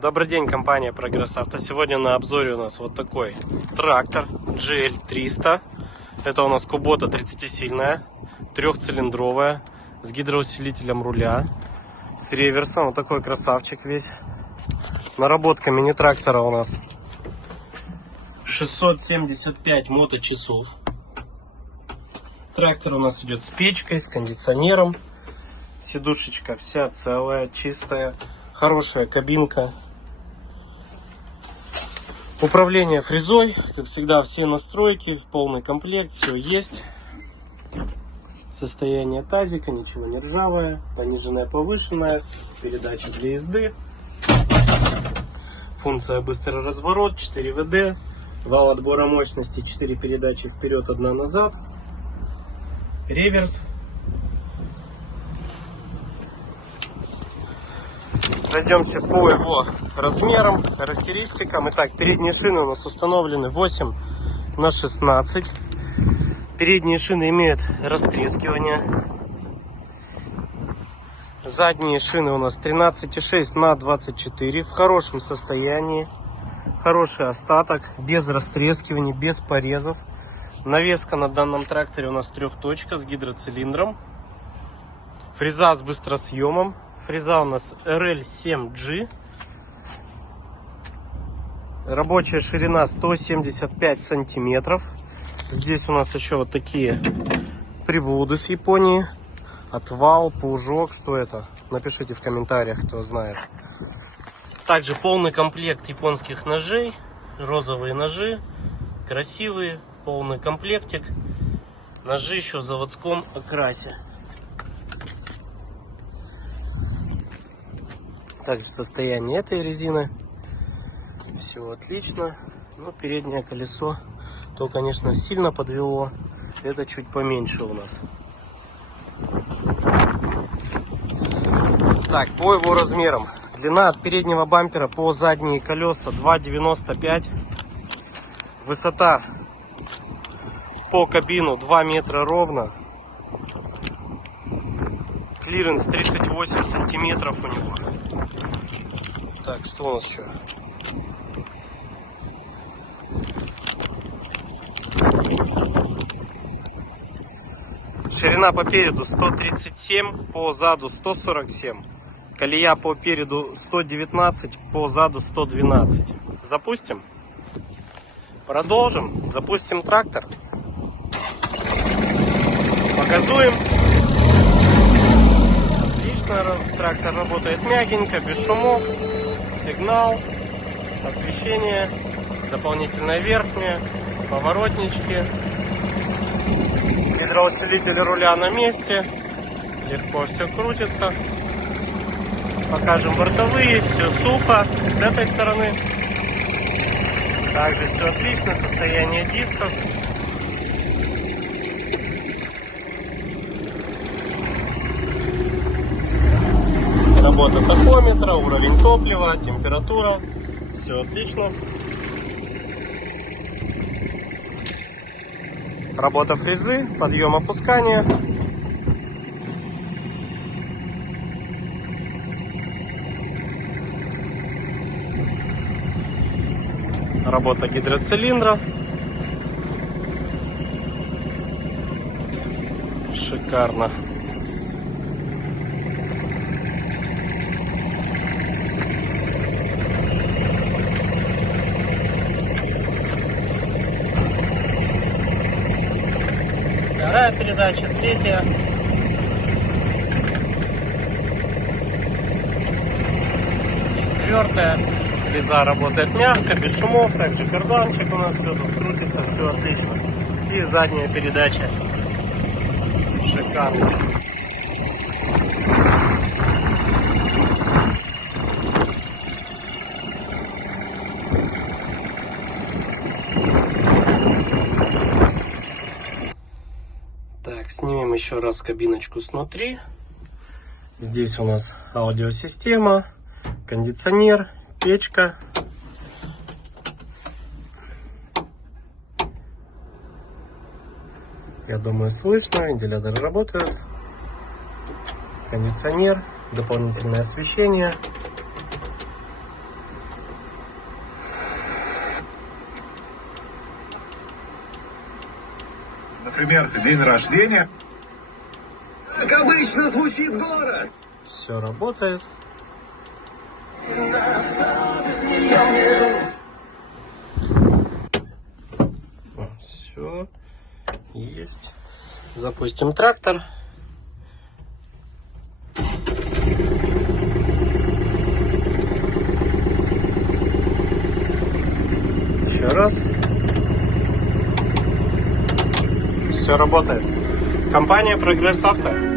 Добрый день, компания Прогресс Авто. Сегодня на обзоре у нас вот такой трактор GL300. Это у нас Kubota 30-сильная, трехцилиндровая, с гидроусилителем руля, с реверсом. Вот такой красавчик весь. Наработка мини-трактора у нас 675 моточасов. Трактор у нас идет с печкой, с кондиционером. Сидушечка вся целая, чистая. Хорошая кабинка. Управление фрезой. Как всегда, все настройки в полный комплект. Все есть. Состояние тазика. Ничего не ржавое. Пониженное, повышенное. Передача для езды. Функция быстрый разворот. 4 ВД. Вал отбора мощности. 4 передачи вперед, 1 назад. Реверс. Пройдемся по его размерам, характеристикам. Итак, передние шины у нас установлены 8х16. Передние шины имеют растрескивание. Задние шины у нас 13,6х24. В хорошем состоянии. Хороший остаток, без растрескиваний, без порезов. Навеска на данном тракторе у нас трехточка с гидроцилиндром. Фреза с быстросъемом. Фреза у нас RL7G. Рабочая ширина 175 сантиметров. Здесь у нас еще вот такие приблуды с Японии. Отвал, паужок. Что это? Напишите в комментариях, кто знает. Также полный комплект японских ножей. Розовые ножи. Красивые. Полный комплектик. Ножи еще в заводском окрасе. Также состояние этой резины. Все отлично. Но переднее колесо то, конечно, сильно подвело. Это чуть поменьше у нас. Так, по его размерам. Длина от переднего бампера по задние колеса 2,95. Высота по кабину 2 метра ровно. Клиренс 38 сантиметров у него. Так, что у нас еще? Ширина по переду 137, по заду 147. Колея по переду 119, по заду 112. Запустим. Продолжим. Запустим трактор. Погазуем. Отлично. Трактор работает мягенько, без шумов. Сигнал, освещение, дополнительное верхнее, поворотнички, гидроусилитель руля на месте, легко все крутится. Покажем бортовые, все сухо, с этой стороны также все отлично, состояние дисков. Работа тахометра, уровень топлива, температура. Все отлично. Работа фрезы, подъем, опускание. Работа гидроцилиндра. Шикарно. Вторая передача, третья. Четвертая. Фреза работает мягко, без шумов. Также карданчик у нас все тут крутится, все отлично. И задняя передача. Шикарно. Снимем еще раз кабиночку снутри. Здесь у нас аудиосистема, кондиционер, печка. Я думаю, слышно. Вентиляторы работают. Кондиционер, дополнительное освещение. Например, день рождения. Как обычно звучит город. Все работает. Все есть. Запустим трактор. Еще раз. Все работает. Компания Прогресс Авто.